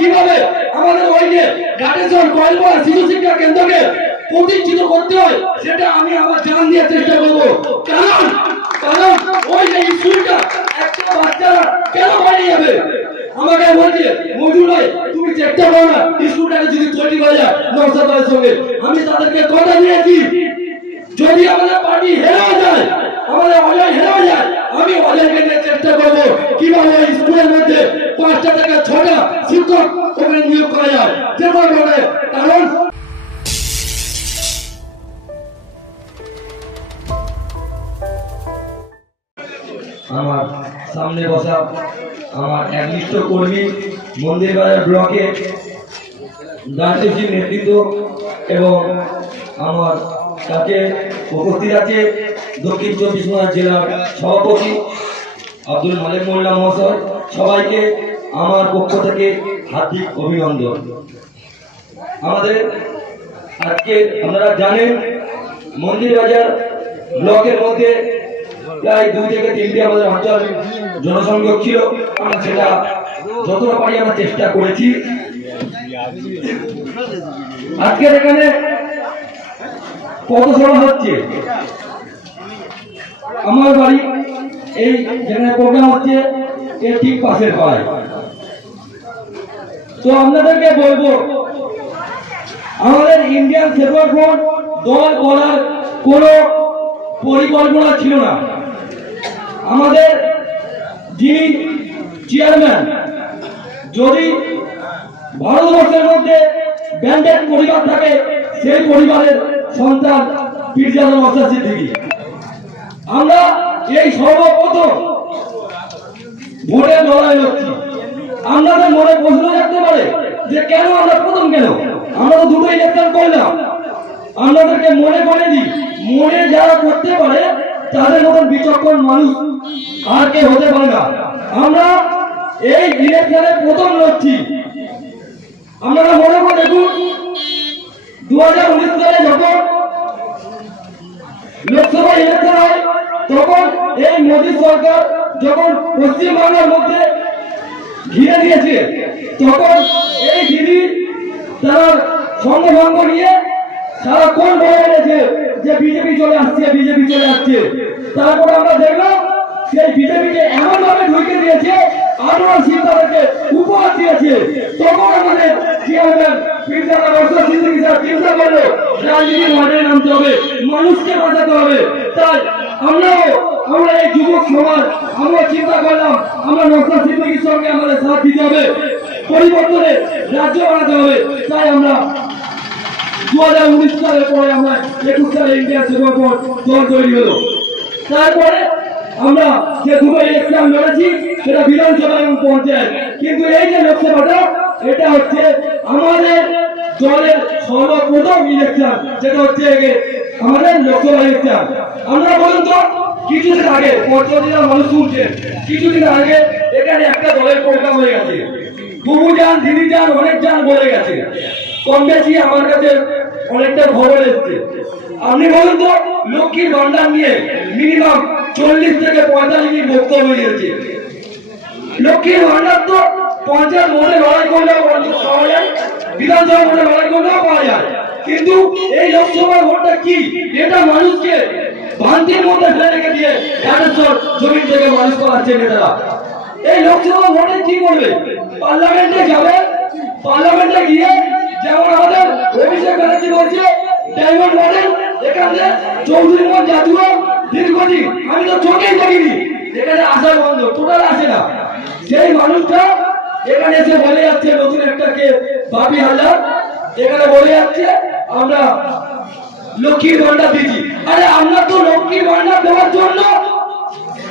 কিভাবে আমাদের ওই যে ঘাটেশ্বর কয়েলপাড়া শিশু শিক্ষা কেন্দ্রকে প্রতিষ্ঠিত করতে হয় সেটা আমি আমার জান দিয়ে চেষ্টা করবো। কারণ কারণ ওই যে স্কুলটা একটা বাচ্চারা কেন বাড়ি যাবে আমাকে বলছে মজুর ভাই তুমি চেষ্টা করো না স্কুলটাকে যদি তৈরি করা যায় নকশাদারের সঙ্গে। আমি তাদেরকে কথা দিয়েছি যদি আমাদের পার্টি হেরে যায় আমাদের অজয় হেরে যায় আমি অজয়কে নিয়ে চেষ্টা করবো কিভাবে স্কুলের মধ্যে 5টা থেকে 6টা শিক্ষক ওখানে নিয়োগ করা যায় যেভাবে। কারণ আমার সামনে বসা আমার একনিষ্ঠ কর্মী মন্দিরবাজার ব্লকে রাজনীতির নেতৃত্ব এবং আমার সাথে উপস্থিত আছে দক্ষিণ 24 পরগনা জেলার সভাপতি আব্দুল মালিক মোল্লা মহাশয়। সবাইকে আমার পক্ষ থেকে হার্দিক অভিনন্দন। আমাদের আজকে আপনারা জানেন মন্দিরবাজার ব্লকের মধ্যে প্রায় 2 থেকে 3টি আমাদের অঞ্চল জনসংযোগ ছিল। আমরা সেটা যতটা পারি আমরা চেষ্টা করেছি। আজকের এখানে পথসভা হচ্ছে আমার বাড়ি এই যেখানে প্রোগ্রাম হচ্ছে এর ঠিক পাশের পাড়ায়। তো আপনাদেরকে বলবো আমাদের ইন্ডিয়ান সেকুলার ফ্রন্ট দল করার কোনো পরিকল্পনা ছিল না। আমাদের যিনি চেয়ারম্যান যদি ভারতবর্ষের মধ্যে ব্যান্ডেড পরিবার থাকে সেই পরিবারের সন্তান পীরজাদা নওশাদ সিদ্দিকী। আমরা এই সর্বপ্রথম ভোটের লড়াই লড়ছি। আপনাদের মনে প্রশ্ন থাকতে পারে যে কেন আমরা প্রথম, কেন আমরা তো 2টো ইলেকশন করলাম। আপনাদেরকে মনে করে দিই মনে যারা করতে পারে তাদের মতন বিচক্ষণ মানুষ আর কে হতে পারে না। আমরা এই ইলেকশনে প্রথম লড়ছি। আপনারা মনে করে দেখুন 2019 সালে যখন লোকসভা ইলেকশন হয় তখন এই মোদী সরকার যখন পশ্চিমবাংলার মধ্যে ঘিরে দিয়েছে তখন এই দিদি তারা সঙ্গভঙ্গ নিয়ে সারাক্ষণ বলে বেড়েছে যে বিজেপি চলে আসছে, বিজেপি চলে আসছে। তারপরে আমরা দেখলাম সেই বিজেপিকে এমন ভাবে ঢুকে দিয়েছে আনোয়ার সিং তাদেরকে উপহার দিয়েছে। তখন আমাদের চেয়ারম্যান পীরজাদা নওশাদ সিদ্দিকী স্যার চিন্তা করলো রাজনীতির মাঠে নামতে হবে, মানুষকে বাঁচাতে হবে। তাই আমরা এই যুবক সমাজ আমরা চিন্তা করলাম আমরা নওশাদ সিদ্দিকীর সঙ্গে আমাদের সাথ দিতে হবে, পরিবর্তনে রাজ্য বানাতে হবে। তাই আমরা 2019 সালের পরে আমরা 21 সালে ইন্ডিয়া সেকুলার ফ্রন্ট দল তৈরি হলো। তারপরে আমরা যে 2টো ইলেকশন লড়েছি সেটা বিধানসভা এবং পঞ্চায়েত। কিন্তু এই যে লোকসভাটা এটা হচ্ছে আমাদের দলের সর্বপ্রথম ইলেকশন, যেটা হচ্ছে আমাদের লোকসভা ইলেকশন। আমরা বলুন তো কিছুদিন আগে 45 মানুষ শুনছেন, কিছুদিন আগে এখানে একটা দলের প্রোগ্রাম হয়ে গেছে, বুবু যান দিদি যান অনেক যান বলে গেছে। কম বেশি আমার কাছে অনেকটা খবর এসছে। আপনি বলুন তো লক্ষ্মীর ভান্ডার নিয়ে মিনিমাম 40 থেকে 45 মিনিট বক্তব্য দিয়েছে। লক্ষ্মীর ভান্ডার তো পঞ্চায়েত মোড়ে লড়াই করলেও পাওয়া যায়, বিধানসভা মোড়ে লড়াই করলেও পাওয়া যায়, কিন্তু এই লোকসভার ভোটটা কি এটা মানুষকে ভ্রান্তির মধ্যে ফেলে রেখে দিয়ে ঘাটেশ্বর জমি থেকে মানুষ পাচ্ছে নেতারা। এই লোকসভা ভোটে কি করবে? পার্লামেন্টে যাবে, পার্লামেন্টে গিয়ে যেমন আমাদের অভিষেক ব্যানার্জি বলছে ডায়মন্ড মডেল এখানে চৌধুরী মোড় জাতীয় দীর্ঘদিন আমি তো চোখেই দেখিনি, এখানে আসা বন্ধ, টোটাল আসে না। সেই মানুষটা এখানে এসে বলে যাচ্ছে নতুন একটা কে বাপি হালদার এখানে বলে যাচ্ছে আমরা লক্ষ্মীর ভান্ডার দিচ্ছি। আরে আমরা তো লক্ষ্মীর ভান্ডার দেওয়ার জন্য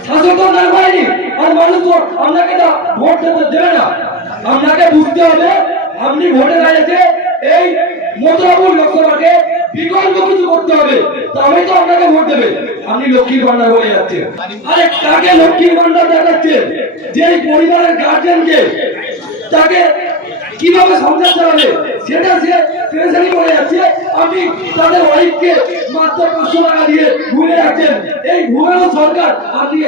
শাসক না করেনি, আর মানুষ তো আপনাকে তো ভোট দেবে না। আপনাকে বুঝতে হবে আপনি ভোটে দাঁড়িয়েছে এই মথুরাপুর লোকসভাকে বিকল্প কিছু করতে হবে, তবেই তো আপনাকে ভোট দেবে। আপনি লক্ষ্মীর ভান্ডার বলে যাচ্ছেন। আরে কাকে লক্ষ্মীর ভান্ডার দেখাচ্ছেন? যে পরিবারের গার্জেনকে তাকে কিভাবে সংসার চালাবে সেটা সে টেনশনই করে যাচ্ছে। আপনি তাদের ওয়াইফকে মাত্র 500 টাকা দিয়ে ঘুরে রাখছেন। এই ঘুরেও সরকার আপনি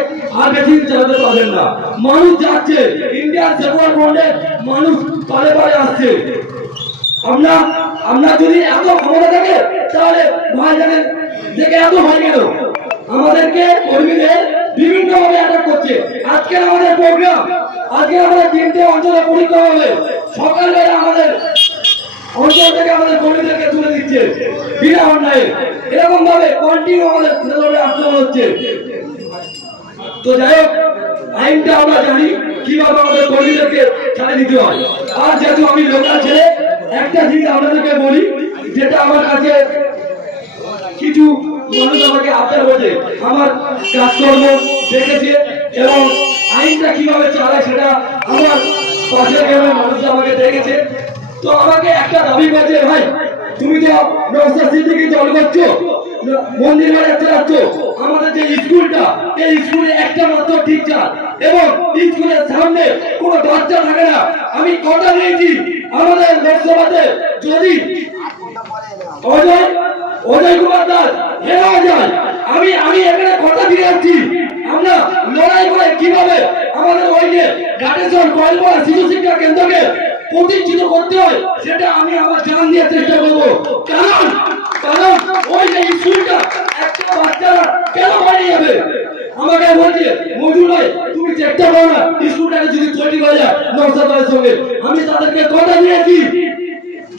আর বেশি দিন চালাতে পারবেন না। মানুষ যাচ্ছে, ইন্ডিয়ান সেকুলার ফ্রন্টে মানুষ পারে পারে আসছে। আমরা যদি এত ক্ষমতা থাকে তাহলে ভাই জানেন দেখে এত ভয় গেল আমাদেরকে কর্মীদের বিভিন্ন ভাবে অ্যাটাক করছে। আজকে আমাদের প্রোগ্রাম, আজকে আমাদের 3টে অঞ্চলে পরীক্ষা হবে। সকালবেলা আমাদের অঞ্চল থেকে আমাদের কর্মীদেরকে তুলে দিচ্ছে বিনা অন্যায়। এরকম ভাবে কন্টিনিউ আমাদের আক্রমণ হচ্ছে। তো যাই হোক, আইনটা আমরা জানি কিভাবে আমাদের কর্মীদেরকে ছাড়ে দিতে হয়। আর যেহেতু আমি লোকাল ছেলে, একটা জিনিস আপনাদেরকে বলি, যেটা আমার কাছে কিছু মানুষ আমাকে আবদার বলছে, আমার কাজকর্ম দেখেছে এবং আইনটা কিভাবে চালায় সেটা আমার পাশের গ্রামের মানুষ আমাকে দেখেছে। তো আমাকে একটা দাবি করছে, ভাই তুমি তো নওশাদ সিদ্দিকী দল করছো, মন্দির বাড়ি চালাচ্ছ, আমাদের যে স্কুলটা, এই স্কুলে একটা মাত্র টিচার এবং স্কুলের সামনে কোনো বাচ্চা থাকে না। আমি কথা দিয়েছি আমাদের লোকসভাতে যদি অজয় কুমার দাস হেরা যায়, আমি এখানে কথা দিয়ে যাচ্ছি, আমরা লড়াই করে কিভাবে আমাদের ওই যে ঘাটেশ্বর কয়েলপাড়া শিশু শিক্ষা কেন্দ্রকে প্রতিষ্ঠিত করতে হয় সেটা আমি আমার জান দিয়ে চেষ্টা করবো। কারণ ওই যে স্কুলটা একটা বাচ্চারা কেন বাড়ি যাবে, আমাকে বলছে মজুর ভাই তুমি চেষ্টা করো না স্কুলটাকে যদি তৈরি করা যায় নওশাদ ভাইয়ের সঙ্গে। আমি তাদেরকে কথা দিয়েছি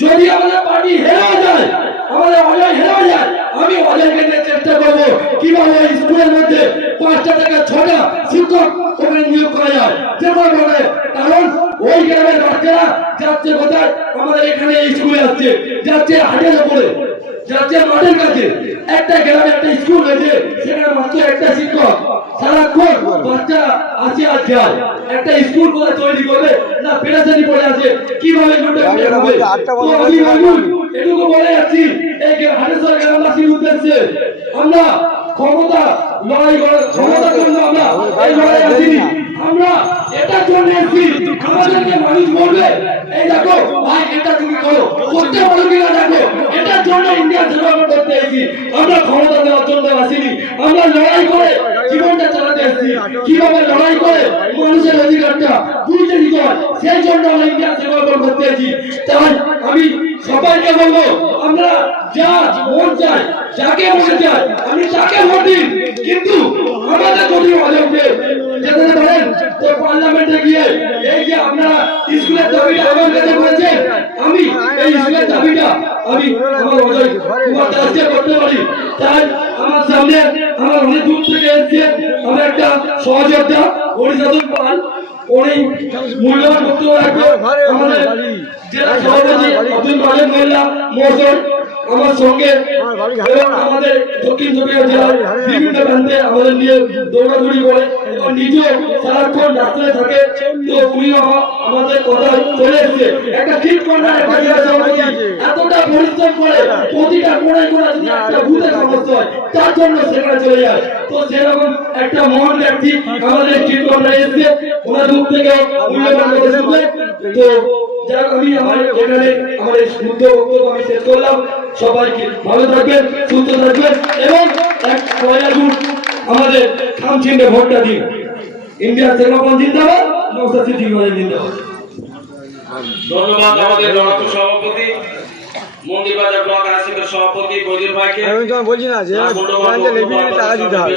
যদি আমাদের পার্টি হেরা যায়, আমাদের অজয় হেরা যায়, আমি অজয়কে নিয়ে চেষ্টা করবো কিভাবে স্কুলের মধ্যে 5টা থেকে 6টা শিক্ষক ওখানে নিয়োগ করা যায়। কারণ ওই গ্রামের বাচ্চারা যাচ্ছে কোথায়, আমাদের এখানে স্কুলে আসছে, যাচ্ছে হাটের উপরে, যাচ্ছে মাঠের কাছে। একটা গ্রামে একটা স্কুল হয়েছে, সেখানে মাত্র একটা শিক্ষক, সারাক্ষণ বাচ্চা আসে আর যায়। একটা স্কুল কোথায় তৈরি করবে না, পেরাশানি পড়ে আছে, কিভাবে এটুকু বলে যাচ্ছি এই হাটেশ্বর গ্রামবাসীর উদ্দেশ্যে, আমরা ক্ষমতা লড়াই করার ক্ষমতার জন্য আমরা এই লড়াই আসিনি, আমরা এটার জন্য এসেছি আমাদেরকে মানুষ বলবে এই দেখো ভাই এটা তুমি করো, করতে পারো কিনা দেখো, এটার জন্য ইন্ডিয়া সেবা করতে এসেছি। আমরা ক্ষমতা দেওয়ার জন্য আসিনি, আমরা লড়াই করে জীবনটা চালাতে এসেছি, কিভাবে লড়াই করে মানুষের অধিকারটা বুঝতে দিতে হয় সেই জন্য আমরা ইন্ডিয়া সেবা করতে এসেছি। তাই আমি সবাইকে বলবো, আমরা যা মন চাই, যাকে মনে চাই আমি তাকে ভোট দিই, কিন্তু আমাদের যদি অযোগ্য যেতে পারেন তো পার্লামেন্টে গিয়ে এই যে আপনারা স্কুলের দাবিটা আমার কাছে করেছেন, আমি এই স্কুলের দাবিটা আমি আমার অজয় কুমার দাসকে করতে পারি। তাই আমার সামনে আমার অনেক দূর থেকে এসছে আমার একটা সহযোদ্ধা হরিসাধন পাল, উনি মূল্যবান বক্তব্য রাখবে। আমাদের জেলা সভাপতি আব্দুল মালিক মোল্লা মহাশয় আমার সঙ্গে এবং আমাদের দক্ষিণ চব্বিশ জেলার বিভিন্ন প্রান্তে আমাদের নিয়ে দৌড়াদৌড়ি করে এবং নিজেও সারাক্ষণ ডাক্তারে থাকে। তো উনিও আমাদের কথা চলে এসছে, একটা ঠিক করার একটা জেলা সভাপতি এতটা পরিশ্রম করে প্রতিটা কোণায় কোণায় যদি একটা বুথে সমস্যা হয় তার জন্য সেখানে চলে যায়। তো সেরকম একটা মহান ব্যক্তি আমাদের ঠিক করার এসছে, ওনার মুখ থেকে মূল্যবান কথা শুনবে। তো যাক আমি আমার এখানে আমার এই মুদ্রা বক্তব্য আমি শেষ করলাম। সবাইকে ভালো থাকবেন, সুস্থ থাকবেন এবং 1 জুন আমাদের খামচিন্ডে ভোটটা দিন। ইন্ডিয়া সেবাপন জিন্দাবাদ, নওশাদ সিদ্দিকী জিন্দাবাদ। ধন্যবাদ আমাদের রণাত্ম সভাপতি, মন্দিরবাজার ব্লক আইসিএফের সভাপতি বদির ভাইকে। আমি তোমায় বলছি না যে টাকা দিতে হবে।